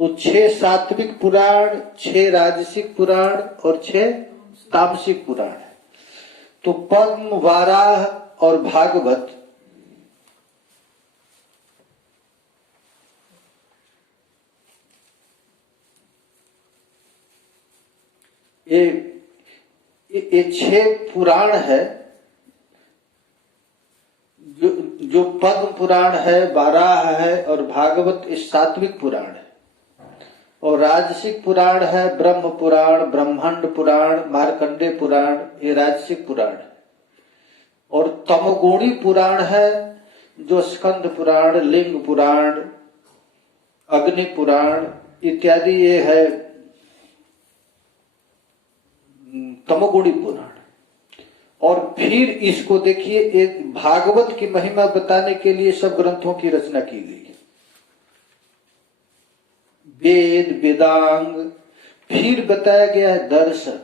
तो 6 सात्विक पुराण, 6 राजसिक पुराण और 6 तामसिक पुराण है। तो पद्म, वाराह और भागवत ये 6 पुराण है। जो पद्म पुराण है, वाराह है और भागवत इस सात्विक पुराण है। और राजसिक पुराण है ब्रह्म पुराण, ब्रह्मांड पुराण, मार्कंडे पुराण, ये राजसिक पुराण है। और तमोगुणी पुराण है जो स्कंद पुराण, लिंग पुराण, अग्नि पुराण इत्यादि, ये है तमोगुणी पुराण। और फिर इसको देखिए, एक भागवत की महिमा बताने के लिए सब ग्रंथों की रचना की गई है। वेद, वेदांग, फिर बताया गया है दर्शन।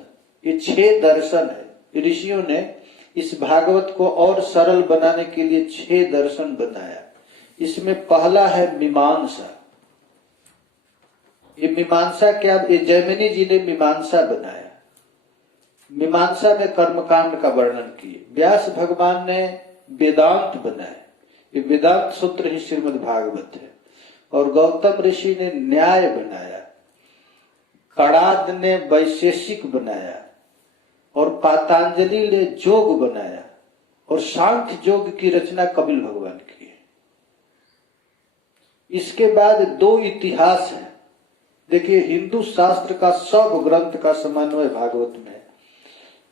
ये 6 दर्शन है। ऋषियों ने इस भागवत को और सरल बनाने के लिए 6 दर्शन बताया। इसमें पहला है मीमांसा। ये मीमांसा क्या, ये जैमिनी जी ने मीमांसा बनाया। मीमांसा में कर्मकांड का वर्णन किए। व्यास भगवान ने वेदांत बनाए। ये वेदांत सूत्र ही श्रीमद् भागवत है। और गौतम ऋषि ने न्याय बनाया। कणाद ने वैशेषिक बनाया। और पातंजलि ने योग बनाया। और सांख्य योग की रचना कपिल भगवान की है। इसके बाद 2 इतिहास है। देखिए, हिंदू शास्त्र का सब ग्रंथ का समन्वय भागवत में है।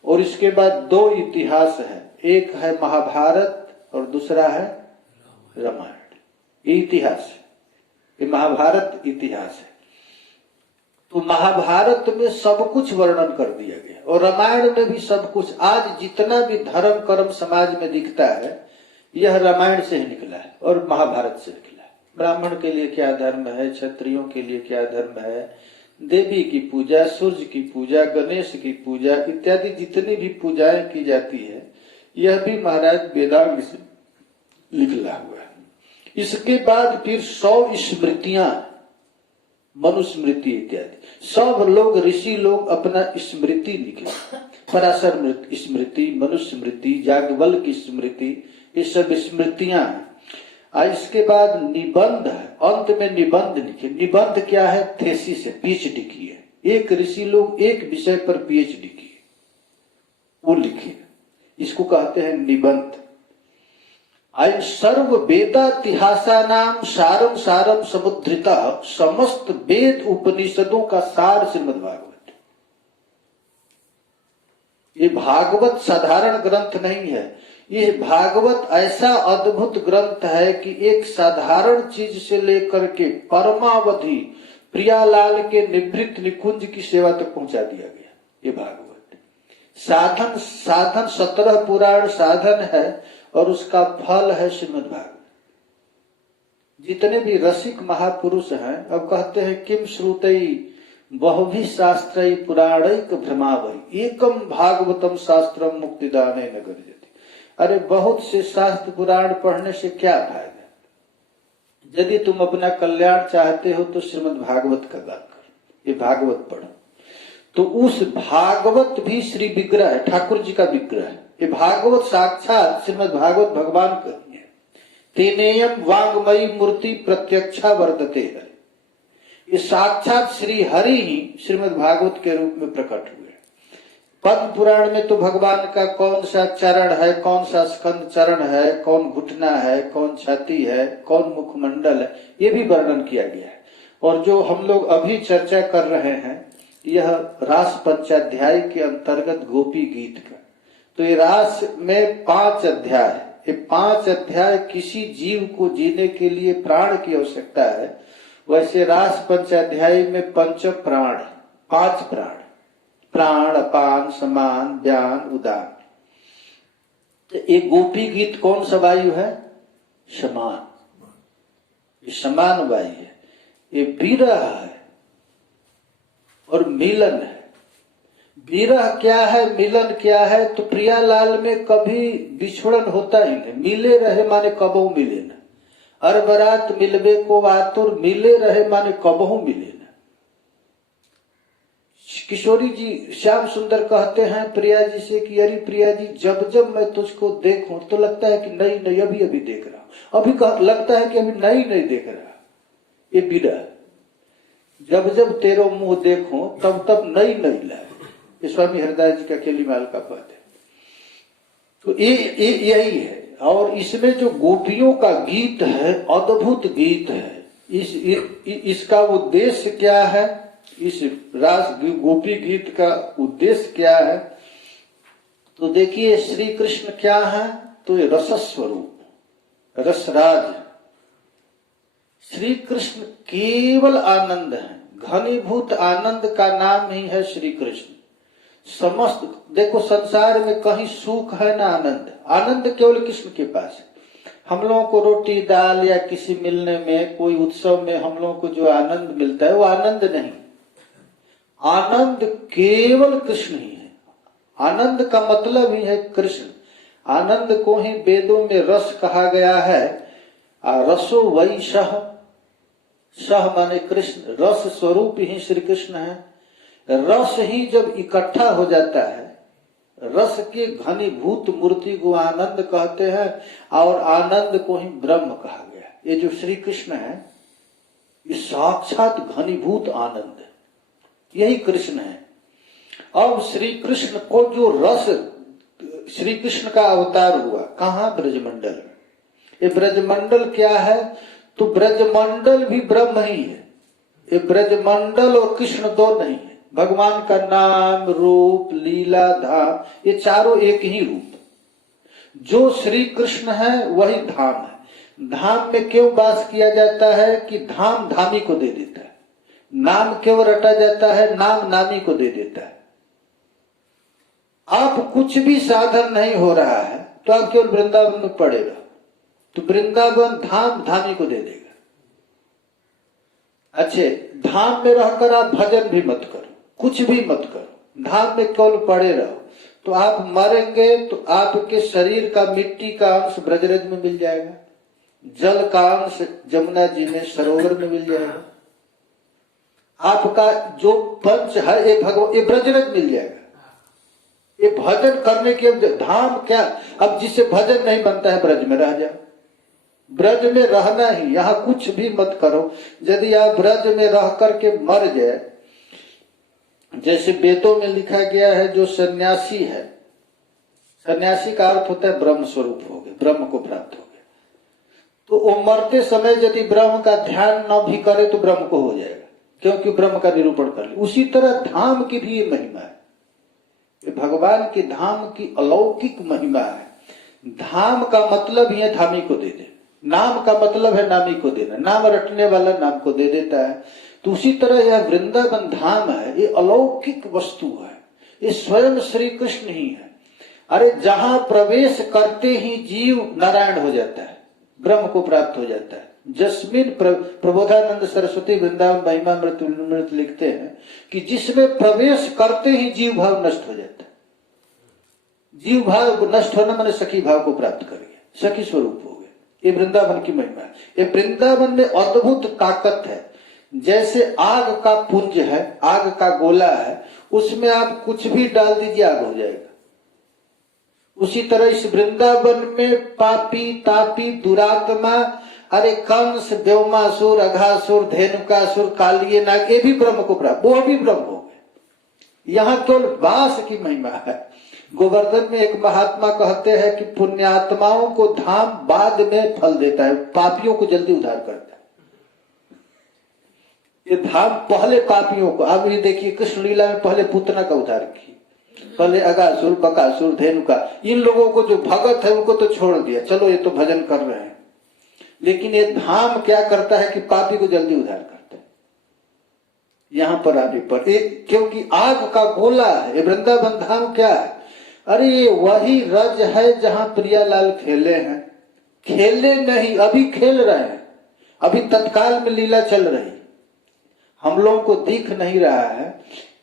और इसके बाद 2 इतिहास है। एक है महाभारत और दूसरा है रामायण। ये इतिहास है, ये महाभारत इतिहास है। तो महाभारत में सब कुछ वर्णन कर दिया गया और रामायण में भी सब कुछ। आज जितना भी धर्म कर्म समाज में दिखता है, यह रामायण से ही निकला है और महाभारत से निकला है। ब्राह्मण के लिए क्या धर्म है, क्षत्रियों के लिए क्या धर्म है, देवी की पूजा, सूर्य की पूजा, गणेश की पूजा इत्यादि जितनी भी पूजाएं की जाती है, यह भी महाराज वेदांग से निकला हुआ है। इसके बाद फिर 100 स्मृतियां, मनुस्मृति इत्यादि, सब लोग ऋषि लोग अपना स्मृति लिखे। पराशर स्मृति, मनुस्मृति, याज्ञवल्क्य की स्मृति, ये सब स्मृतियां हैं। इसके बाद निबंध है। अंत में निबंध लिखे। निबंध क्या है? थेसिस है, पीएचडी की है। एक ऋषि लोग एक विषय पर पीएचडी किए, वो लिखे, इसको कहते हैं निबंध। सर्व वेदातिहासानाम सारम सारम समुद्रिता, समस्त वेद उपनिषदों का सार श्रीमद् भागवत। ये भागवत साधारण ग्रंथ नहीं है। ये भागवत ऐसा अद्भुत ग्रंथ है कि एक साधारण चीज से लेकर के परमावधि प्रियालाल के निवृत्त निकुंज की सेवा तक पहुंचा दिया गया। ये भागवत साधन 17 पुराण साधन है और उसका फल है श्रीमद् भागवत। जितने भी रसिक महापुरुष हैं, अब कहते हैं किम श्रुतई बहुभी शास्त्रई पुराणैक भ्रमावई एकम भागवतम शास्त्रम मुक्तिदाने न गर्जति। अरे बहुत से शास्त्र पुराण पढ़ने से क्या फायदा? यदि तुम अपना कल्याण चाहते हो तो श्रीमद् भागवत का दान करो, ये भागवत पढ़ो। तो उस भागवत भी श्री विग्रह है, ठाकुर जी का विग्रह है। ये भागवत साक्षात श्रीमद् भागवत भगवान का है। तेनेयम वांगमयी मूर्ति प्रत्यक्षा वर्तते है। ये साक्षात श्री हरि ही श्रीमद् भागवत के रूप में प्रकट हुए। पद्म पुराण में तो भगवान का कौन सा चरण है, कौन सा स्कंद चरण है, कौन घुटना है, कौन छाती है, कौन मुखमंडल है, ये भी वर्णन किया गया है। और जो हम लोग अभी चर्चा कर रहे हैं, यह रास पंचाध्याय के अंतर्गत गोपी गीत का। तो ये रास में 5 अध्याय है। ये 5 अध्याय किसी जीव को जीने के लिए प्राण की आवश्यकता है। वैसे रास पंचाध्याय में 5 प्राण, 5 प्राण, प्राण, अपान, समान, व्यान, उदान। तो एक गोपी गीत कौन सा वायु है? समान, ये समान वायु है। ये विरह है और मिलन है। विरह क्या है, मिलन क्या है? तो प्रियालाल में कभी बिछड़न होता ही नहीं, मिले रहे माने कबो मिले न। अरबरात मिलबे को आतुर, मिले रहे माने कबहू मिले न। किशोरी जी श्याम सुंदर कहते हैं प्रिया जी से कि अरे प्रिया जी, जब जब मैं तुझको देखूं तो लगता है कि नहीं नहीं अभी अभी देख रहा हूं, अभी लगता है कि अभी नहीं नहीं देख रहा। ये विरह, जब जब तेरो मुंह देखूं तब तब नई नई लाए, ये स्वामी हरदास जी का केलीमाल का पद है। तो ये यही है। और इसमें जो गोपियों का गीत है, अद्भुत गीत है। इसका उद्देश्य क्या है, इस रास गोपी गीत का उद्देश्य क्या है? तो देखिए श्री कृष्ण क्या है, तो ये रस स्वरूप, रसराज। श्री कृष्ण केवल आनंद है, घनीभूत आनंद का नाम ही है श्री कृष्ण। समस्त देखो संसार में कहीं सुख है ना आनंद, आनंद केवल कृष्ण के पास है। हम लोगों को रोटी दाल या किसी मिलने में, कोई उत्सव में हम लोगों को जो आनंद मिलता है वो आनंद नहीं, आनंद केवल कृष्ण ही है। आनंद का मतलब ही है कृष्ण। आनंद को ही वेदों में रस कहा गया है। रसो वही सह, सह माने कृष्ण, रस स्वरूप ही श्री कृष्ण है। रस ही जब इकट्ठा हो जाता है, रस की घनीभूत मूर्ति को आनंद कहते हैं, और आनंद को ही ब्रह्म कहा गया। ये जो श्री कृष्ण है ये साक्षात घनीभूत आनंद है, यही कृष्ण है। अब श्री कृष्ण को जो रस, श्री कृष्ण का अवतार हुआ कहाँ? ब्रजमंडल में। ये ब्रजमंडल क्या है? तो ब्रजमंडल भी ब्रह्म ही है। ये ब्रजमंडल और कृष्ण दो नहीं है। भगवान का नाम, रूप, लीला, धाम, ये चारों एक ही रूप। जो श्री कृष्ण है वही धाम है। धाम में क्यों वास किया जाता है कि धाम धामी को दे देता है, नाम क्यों रटा जाता है, नाम नामी को दे देता है। आप कुछ भी साधन नहीं हो रहा है तो आप केवल वृंदावन में पड़े रहो, तो वृंदावन धाम धामी को दे देगा। अच्छे, धाम में रहकर आप भजन भी मत करो, कुछ भी मत करो, धाम में केवल पड़े रहो, तो आप मरेंगे तो आपके शरीर का मिट्टी का अंश ब्रजरज में मिल जाएगा, जल का अंश जमुना जी में सरोवर में मिल जाएगा, आपका जो पंच है ये भगवान, ये ब्रजरज मिल जाएगा। ये भजन करने के धाम क्या? अब जिससे भजन नहीं बनता है ब्रज में रह जाओ, ब्रज में रहना ही, यहाँ कुछ भी मत करो। यदि आप ब्रज में रह करके मर जाए, जैसे वेदों में लिखा गया है, जो सन्यासी है, सन्यासी का अर्थ होता है ब्रह्म स्वरूप हो गए, ब्रह्म को प्राप्त हो गए, तो वो मरते समय यदि ब्रह्म का ध्यान न भी करे तो ब्रह्म को हो जाएगा, क्योंकि ब्रह्म का निरूपण कर ले। उसी तरह धाम की भी ये महिमा है, भगवान के धाम की अलौकिक महिमा है। धाम का मतलब ही है धामी को दे दे, नाम का मतलब है नामी को देना, नाम रटने वाला नाम को दे देता है। तो उसी तरह यह वृंदावन धाम है, ये अलौकिक वस्तु है, ये स्वयं श्री कृष्ण ही है। अरे जहां प्रवेश करते ही जीव नारायण हो जाता है, ब्रह्म को प्राप्त हो जाता है। जस्मिन प्रबोधानंद सरस्वती वृंदावन महिमामृत लिखते हैं कि जिसमें प्रवेश करते ही जीव भाव नष्ट हो जाता है। जीव भाव नष्ट होना माने सखी भाव को प्राप्त कर गया, सखी स्वरूप हो गए। ये वृंदावन की महिमा है। ये वृंदावन में अद्भुत ताकत है। जैसे आग का पुंज है, आग का गोला है, उसमें आप कुछ भी डाल दीजिए आग हो जाएगा। उसी तरह इस वृंदावन में पापी तापी दुरात्मा, अरे कंस, व्योमासुर, अघासुर, धेनुकासुर, कालिये नाग, ये भी ब्रह्म को प्राप्त, वो भी ब्रह्म हो गए। यहाँ केवल वास की महिमा है। गोवर्धन में एक महात्मा कहते हैं कि पुण्यात्माओं को धाम बाद में फल देता है, पापियों को जल्दी उद्धार करता है। ये धाम पहले पापियों को, अब ये देखिए कृष्ण लीला में पहले पूतना का उद्धार किया, पहले अगासुर, बकासुर, धेनुका, इन लोगों को जो भगत है उनको तो छोड़ दिया, चलो ये तो भजन कर रहे हैं। लेकिन ये धाम क्या करता है कि पापी को जल्दी उद्धार करता है यहां पर आने पर, क्योंकि आग का गोला है। वृंदावन धाम क्या है? अरे ये वही रज है जहां प्रियालाल खेले हैं। खेले नहीं, अभी खेल रहे हैं, अभी तत्काल में लीला चल रही, हम लोगों को दिख नहीं रहा है।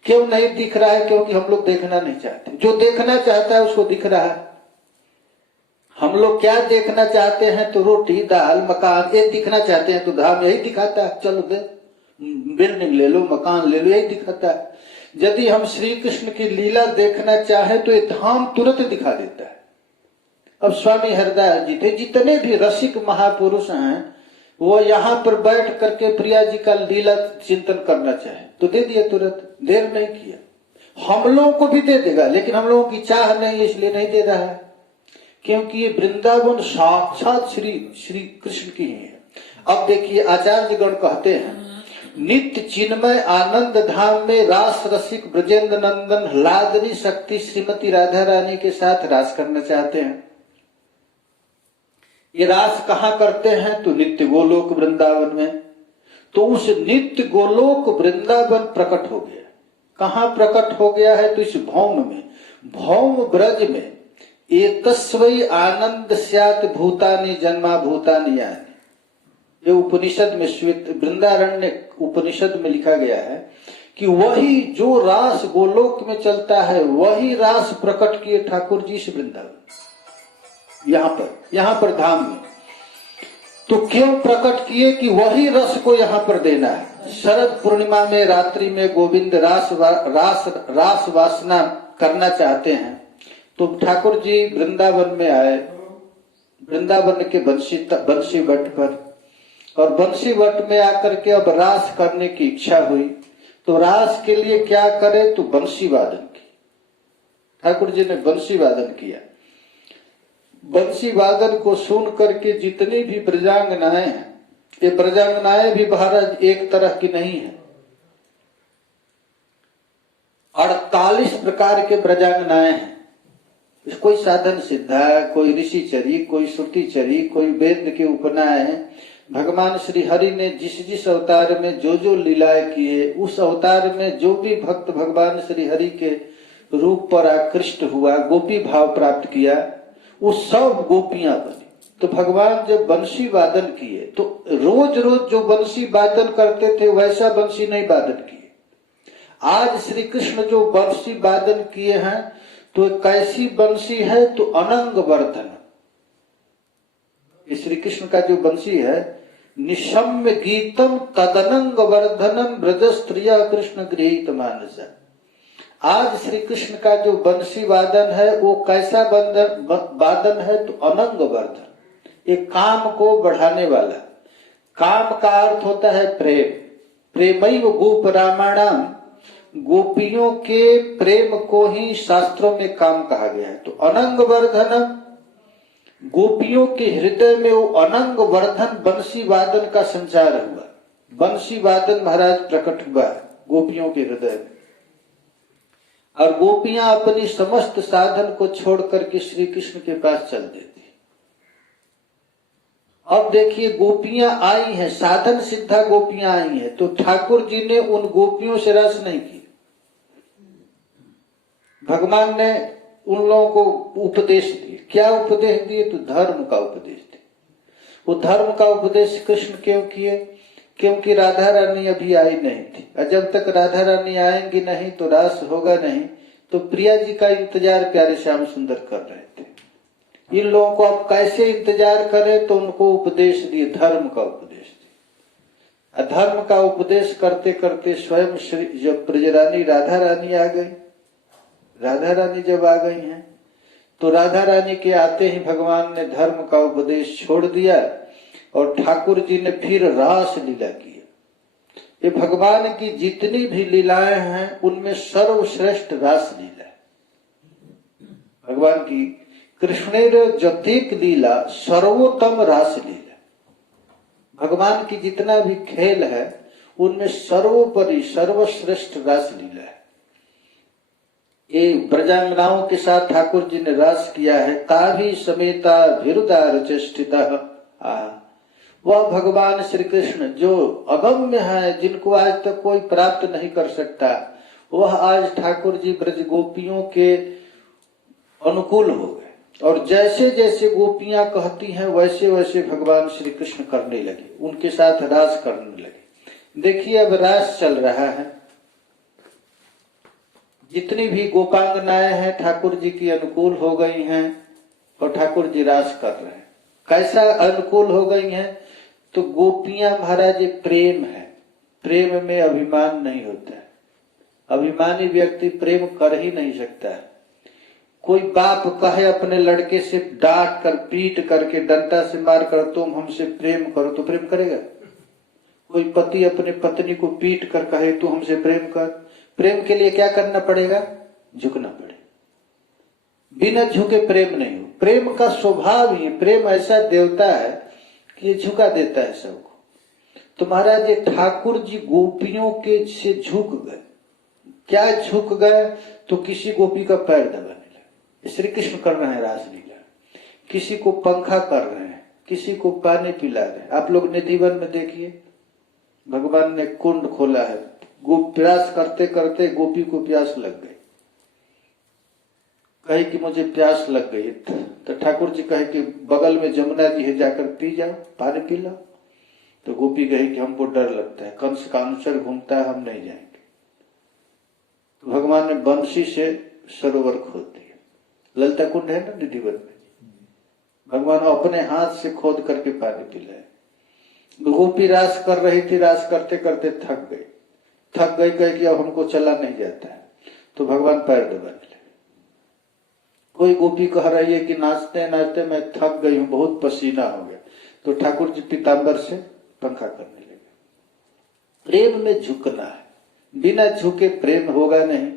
क्यों नहीं दिख रहा है? क्योंकि हम लोग देखना नहीं चाहते। जो देखना चाहता है उसको दिख रहा है। हम लोग क्या देखना चाहते हैं? तो रोटी दाल मकान, ये दिखना चाहते हैं तो धाम यही दिखाता है। चलो दे, बिल्डिंग ले लो, मकान ले लो, यही दिखाता है। यदि हम श्री कृष्ण की लीला देखना चाहे तो ये धाम तुरंत दिखा देता है। अब स्वामी हरदास जी थे, जितने भी रसिक महापुरुष हैं, वो यहाँ पर बैठ करके प्रिया जी का लीला चिंतन करना चाहे तो दे दिया तुरंत, देर नहीं किया। हम लोगों को भी दे देगा, लेकिन हम लोगों की चाह नहीं, इसलिए नहीं दे रहा है, क्योंकि ये वृंदावन साक्षात श्री कृष्ण की ही है। अब देखिए आचार्य गण कहते हैं, नित्य चिन्मय आनंद धाम में रास रसिक ब्रजेंद्र नंदन लादरी शक्ति श्रीमती राधा रानी के साथ रास करना चाहते हैं। ये रास कहाँ करते हैं? तो नित्य गोलोक वृंदावन में। तो उस नित्य गोलोक वृंदावन प्रकट हो गया। कहाँ प्रकट हो गया है? तो इस भौम में, भौम ब्रज में। एकस्वै आनंद स्यात् भूतानि जन्मा भूतानि यानि, ये उपनिषद में, श्वेत वृंदारण्य उपनिषद में लिखा गया है कि वही जो रास गोलोक में चलता है, वही रास प्रकट किए ठाकुर जी से वृंदावन, यहाँ पर धाम में। तो क्यों प्रकट किए? कि वही रस को यहाँ पर देना है। शरद पूर्णिमा में रात्रि में गोविंद रास वासना करना चाहते हैं, तो ठाकुर जी वृंदावन में आए, वृंदावन के बंसी वट पर, और बंसी वट में आकर के अब रास करने की इच्छा हुई। तो रास के लिए क्या करे? तो बंसी वादन की। ठाकुर जी ने बंसी वादन किया। बंसी वादन को सुन करके जितनी भी ब्रजांगनाएं हैं, ये ब्रजांगनाएं भी महाराज एक तरह की नहीं है, 48 प्रकार के ब्रजांगनाएं हैं। कोई साधन सिद्धा, कोई ऋषिचरी, कोई श्रुतिचरी, कोई वेद के उपनाएं। भगवान श्री हरि ने जिस अवतार में जो लीलाएं किए, उस अवतार में जो भी भक्त भगवान श्री हरि के रूप पर आकृष्ट हुआ, गोपी भाव प्राप्त किया, वो सब गोपियां बनी। तो भगवान जब बंसी वादन किए तो रोज रोज जो बंसी वादन करते थे वैसा बंसी नहीं वादन किए। आज श्री कृष्ण जो बंसी वादन किए हैं तो कैसी बंसी है? तो अनंग वर्धन। श्री कृष्ण का जो बंसी है, निशम्य गीतम तदनंग वर्धनम ब्रज स्त्रिया कृष्ण गृहीत मानस। आज श्री कृष्ण का जो बंसी वादन है वो कैसा वादन है? तो अनंग वर्धन, एक काम को बढ़ाने वाला। काम का अर्थ होता है प्रेम। प्रेमैव गोप रामाणाम, गोपियों के प्रेम को ही शास्त्रों में काम कहा गया है। तो अनंग वर्धनम, गोपियों के हृदय में वो अनंग वर्धन बंसी वादन का संचार हुआ। बंसी वादन महाराज प्रकट हुआ गोपियों के हृदय में, और गोपियां अपनी समस्त साधन को छोड़ करके श्री कृष्ण के पास चल देती। अब देखिए गोपियां आई हैं, साधन सिद्धा गोपियां आई हैं, तो ठाकुर जी ने उन गोपियों से रस नहीं किया। भगवान ने उन लोगों को उपदेश दिए। क्या उपदेश दिए? तो धर्म का उपदेश दिए। वो धर्म का उपदेश कृष्ण क्यों किए? क्योंकि राधा रानी अभी आई नहीं थी, और जब तक राधा रानी आएंगी नहीं तो रास होगा नहीं। तो प्रिया जी का इंतजार प्यारे श्याम सुंदर कर रहे थे। इन लोगों को अब कैसे इंतजार करें? तो उनको उपदेश दिए, धर्म का उपदेश दिए। धर्म का उपदेश करते करते स्वयं श्री जब ब्रजरानी राधा रानी आ गई, राधा रानी जब आ गई हैं तो राधा रानी के आते ही भगवान ने धर्म का उपदेश छोड़ दिया और ठाकुर जी ने फिर रास लीला की। ये भगवान की जितनी भी लीलाएं हैं उनमें सर्वश्रेष्ठ रास लीला है। भगवान की कृष्णेर जतिक लीला सर्वोत्तम रास लीला। भगवान की जितना भी खेल है उनमें सर्वोपरि सर्वश्रेष्ठ रास लीला है। ये ब्रजांगनाओं के साथ ठाकुर जी ने रास किया है। ताभी समेता भिरुदार चेष्टितः, वह भगवान श्री कृष्ण जो अगम्य है, जिनको आज तक कोई प्राप्त नहीं कर सकता, वह आज ठाकुर जी ब्रज गोपियों के अनुकूल हो गए। और जैसे जैसे गोपियां कहती हैं वैसे वैसे भगवान श्री कृष्ण करने लगे, उनके साथ रास करने लगे। देखिए अब रास चल रहा है। जितनी भी गोपांगनाएं हैं ठाकुर जी की अनुकूल हो गई हैं, और ठाकुर जी रास कर रहे हैं। कैसा अनुकूल हो गई हैं? तो गोपियां महाराज ये प्रेम है, प्रेम में अभिमान नहीं होता है। अभिमानी व्यक्ति प्रेम कर ही नहीं सकता है। कोई बाप कहे अपने लड़के से डांट कर, पीट करके, डंडा से मार कर तुम हमसे प्रेम करो, तो प्रेम करेगा? कोई पति अपने पत्नी को पीट कर कहे तू हमसे प्रेम कर, प्रेम के लिए क्या करना पड़ेगा? झुकना पड़ेगा। बिना झुके प्रेम नहीं हो। प्रेम का स्वभाव ही, प्रेम ऐसा देवता है कि ये झुका देता है सबको। तो महाराज ये ठाकुर जी गोपियों के से झुक गए। क्या झुक गए? तो किसी गोपी का पैर दबाने लगे। श्री कृष्ण कर रहे हैं रासलीला, किसी को पंखा कर रहे हैं, किसी को पानी पिला रहे हैं। आप लोग निधिवन में देखिए, भगवान ने कुंड खोला है, प्यास करते करते गोपी को प्यास लग गई, कहे कि मुझे प्यास लग गई। तो ठाकुर जी कहे कि बगल में जमुना जी है, जाकर पी जाओ, पानी पी लो। तो गोपी कहे कि हमको डर लगता है, कंस का अनुचर घूमता है, हम नहीं जाएंगे। तो भगवान ने बंसी से सरोवर खोद दिया। ललिता कुंड है ना निधिवन में, भगवान अपने हाथ से खोद करके पानी पिलाए। गोपी रास कर रही थी, रास करते करते थक गई, कहे कि अब हमको चला नहीं जाता है। तो भगवान पैर दबाने लगे। कोई गोपी कह रही है कि नाचते नाचते मैं थक गई हूं, बहुत पसीना हो गया। तो ठाकुर जी पीताम्बर से पंखा करने लगे। प्रेम में झुकना है, बिना झुके प्रेम होगा नहीं।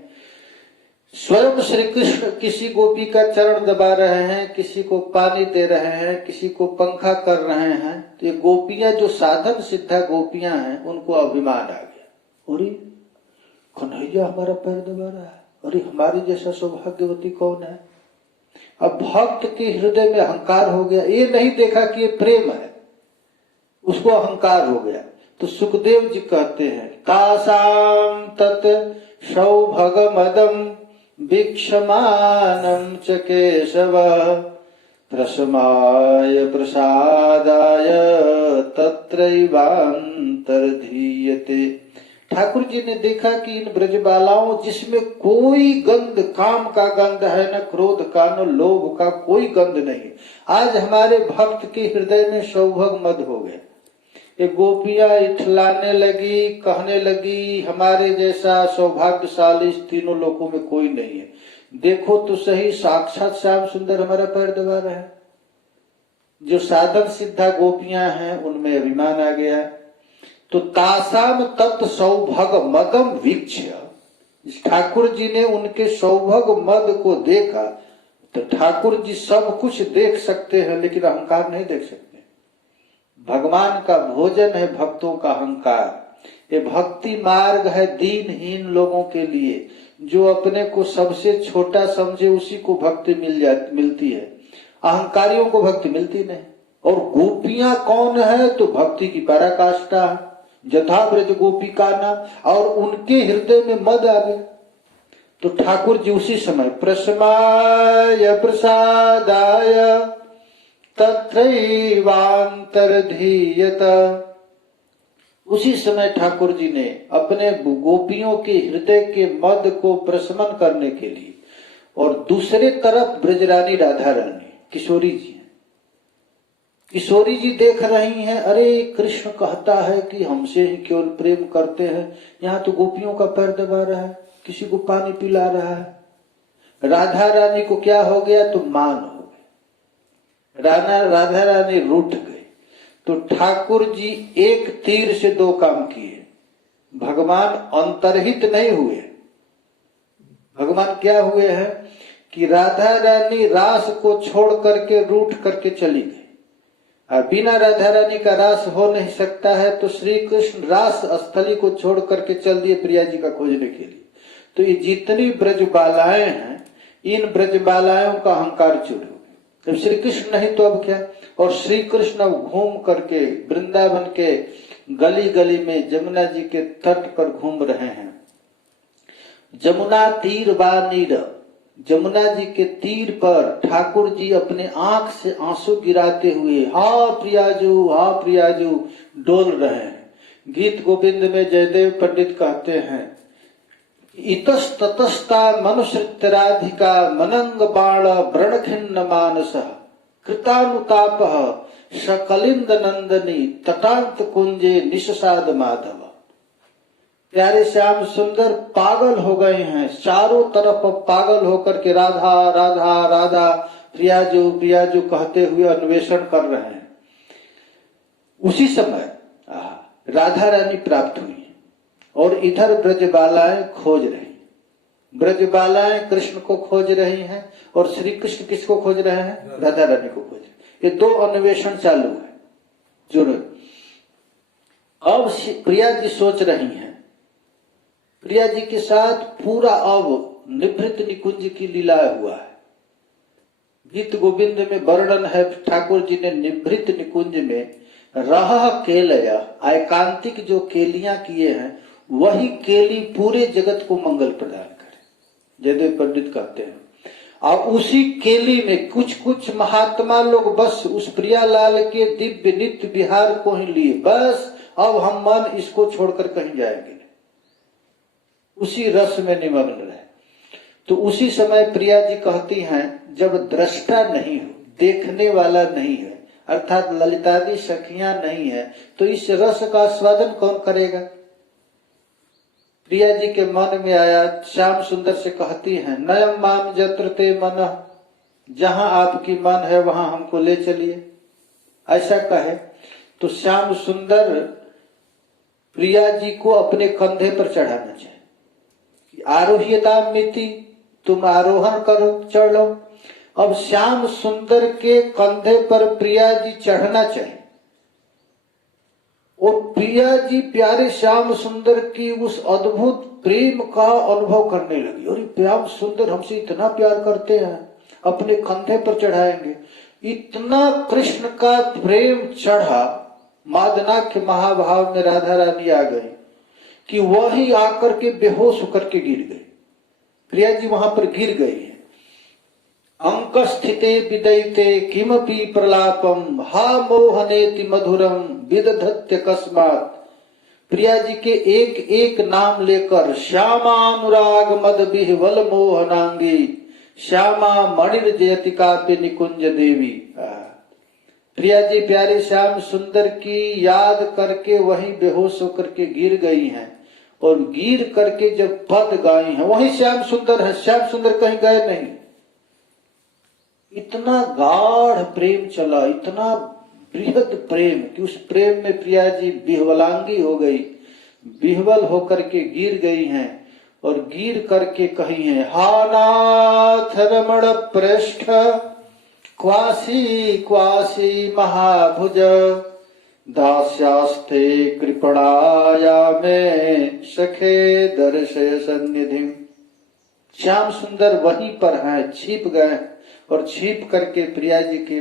स्वयं श्री कृष्ण किसी गोपी का चरण दबा रहे हैं, किसी को पानी दे रहे हैं, किसी को पंखा कर रहे हैं। तो ये गोपियां जो साधन सिद्धा गोपियां हैं, उनको अभिमान आ गया, अरे कन्हैया हमारा पैर दबा रहा है, अरे हमारी जैसा सौभाग्यवती कौन है। अब भक्त के हृदय में अहंकार हो गया। ये नहीं देखा कि ये प्रेम है, उसको अहंकार हो गया। तो सुखदेव जी कहते हैं, तासाम तत् सौभगमदम वीक्षमानं च केशव प्रशमाय प्रसादाय तत्रैवान्तर्धीयते। ठाकुर जी ने देखा कि इन ब्रजबालाओं जिसमें कोई गंध, काम का गंध है, न क्रोध का, न लोभ का, कोई गंध नहीं, आज हमारे भक्त के हृदय में सौभग मद हो गया। ये गोपियां इठलाने लगी, कहने लगी हमारे जैसा सौभाग्यशाली इस तीनों लोकों में कोई नहीं है। देखो तो सही, साक्षात श्याम सुंदर हमारा पैर दबा रहा है। जो साधन सिद्धा गोपियां हैं उनमें अभिमान आ गया। तो तासाम तत् सौभग मदम वीक्ष्य, ठाकुर जी ने उनके सौभग मद को देखा। तो ठाकुर जी सब कुछ देख सकते हैं लेकिन अहंकार नहीं देख सकते। भगवान का भोजन है भक्तों का अहंकार। ये भक्ति मार्ग है दीनहीन लोगों के लिए। जो अपने को सबसे छोटा समझे उसी को भक्ति मिलती है, अहंकारियों को भक्ति मिलती नहीं। और गोपियां कौन है? तो भक्ति की पराकाष्ठा है, जथा ब्रज गोपिका नाम, और उनके हृदय में मद आ गया। तो ठाकुर जी उसी समय प्रशमाय प्रसादाय तत्रैवान्तर्धीयत, उसी समय ठाकुर जी ने अपने गोपियों के हृदय के मद को प्रशमन करने के लिए, और दूसरे तरफ ब्रजरानी राधा रानी किशोरी जी हैं। किशोरी जी देख रही हैं, अरे कृष्ण कहता है कि हमसे ही केवल प्रेम करते हैं, यहाँ तो गोपियों का पैर दबा रहा है, किसी को पानी पिला रहा है। राधा रानी को क्या हो गया? तो मान हो गया, राधा रानी रूठ गई। तो ठाकुर जी एक तीर से दो काम किए। भगवान अंतर्हित नहीं हुए। भगवान क्या हुए हैं कि राधा रानी रास को छोड़ करके रूठ करके चली गई। और बिना राधा रानी का रास हो नहीं सकता है, तो श्री कृष्ण रास स्थली को छोड़ करके चल दिए प्रिया जी का खोजने के लिए। तो ये जितनी ब्रजबालाएं हैं, इन ब्रजबालाओं का अहंकार चूर हो गया। जब श्री कृष्ण नहीं तो अब क्या? और श्री कृष्ण अब घूम करके वृंदावन के गली गली में जमुना जी के तट पर घूम रहे हैं। जमुना तीर नीर, जमुना जी के तीर पर ठाकुर जी अपने आंख से आंसू गिराते हुए हा प्रियाजू डोल रहे हैं। गीत गोविंद में जयदेव पंडित कहते हैं इतस्ततस्ता मनुसृत्य राधिका मनंग बाण व्रण खिन्न मानस कृतानुताप सकलिंद नंदनी तटांत कुंजे निषसाद माधव। प्यारे श्याम सुंदर पागल हो गए हैं, चारों तरफ पागल होकर के राधा राधा राधा प्रियाजू कहते हुए अन्वेषण कर रहे हैं। उसी समय राधा रानी प्राप्त हुई और इधर ब्रजबालाएं खोज रही, ब्रजबालाएं कृष्ण को खोज रही हैं और श्री कृष्ण किसको खोज रहे हैं? राधा रानी को खोज रहे हैं। ये दो अन्वेषण चालू है। जो अब प्रिया जी सोच रही हैं, प्रिया जी के साथ पूरा अब निभृत निकुंज की लीला हुआ है। गीत गोविंद में वर्णन है, ठाकुर जी ने निभृत निकुंज में रह केलया एकांतिक जो केलियां किए हैं वही केली पूरे जगत को मंगल प्रदान करे, जयदेव पंडित कहते हैं। और उसी केली में कुछ कुछ महात्मा लोग बस उस प्रियालाल के दिव्य नित्य विहार को ही लिए, बस अब हम मन इसको छोड़कर कहीं जाएंगे, उसी रस में निमग्न रहे। तो उसी समय प्रिया जी कहती हैं, जब दृष्टा नहीं हो, देखने वाला नहीं है, अर्थात ललितादि सखियां नहीं है, तो इस रस का आस्वादन कौन करेगा? प्रिया जी के मन में आया, श्याम सुंदर से कहती हैं, नयम माम जत्र ते मन, जहां आपकी मन है वहां हमको ले चलिए, ऐसा कहे। तो श्याम सुंदर प्रिया जी को अपने कंधे पर चढ़ाना चाहिए। आरोह्यता मिति, तुम आरोहण करो, चढ़ लो। अब श्याम सुंदर के कंधे पर प्रिया जी चढ़ना चाहिए और प्रिया जी प्यारे श्याम सुंदर की उस अद्भुत प्रेम का अनुभव करने लगी। और श्याम सुंदर हमसे इतना प्यार करते हैं, अपने कंधे पर चढ़ाएंगे। इतना कृष्ण का प्रेम चढ़ा, मादनाख्य महाभाव में राधा रानी आ गई कि वही आकर के बेहोश होकर के गिर गई। प्रिया जी वहां पर गिर गई है। अंक स्थिते विदयते किमपि प्रलापम हा मोहनेति मधुरम विदधत्य कस्मात्। प्रिया जी के एक एक नाम लेकर श्यामानुराग मद विह्वल मोहनांगी श्यामा मणिर जयति काव्य निकुंज देवी। प्रिया जी प्यारे श्याम सुंदर की याद करके वही बेहोश होकर के गिर गई हैं और गिर करके जब पद गाई हैं वही श्याम सुंदर है, श्याम सुंदर कहीं गए नहीं। इतना गाढ़ प्रेम चला, इतना बृहद प्रेम कि उस प्रेम में प्रिया जी विह्वलांगी हो गई, विह्वल होकर के गिर गई हैं और गिर करके कही हैं, हा नाथ रमण पृष्ठ क्वासी क्वासी महाभुज दास्यास्ते कृपणाया में सखे दर्शय सन्निधि। श्याम सुंदर वहीं पर हैं, छिप गए और छिप करके प्रिया जी के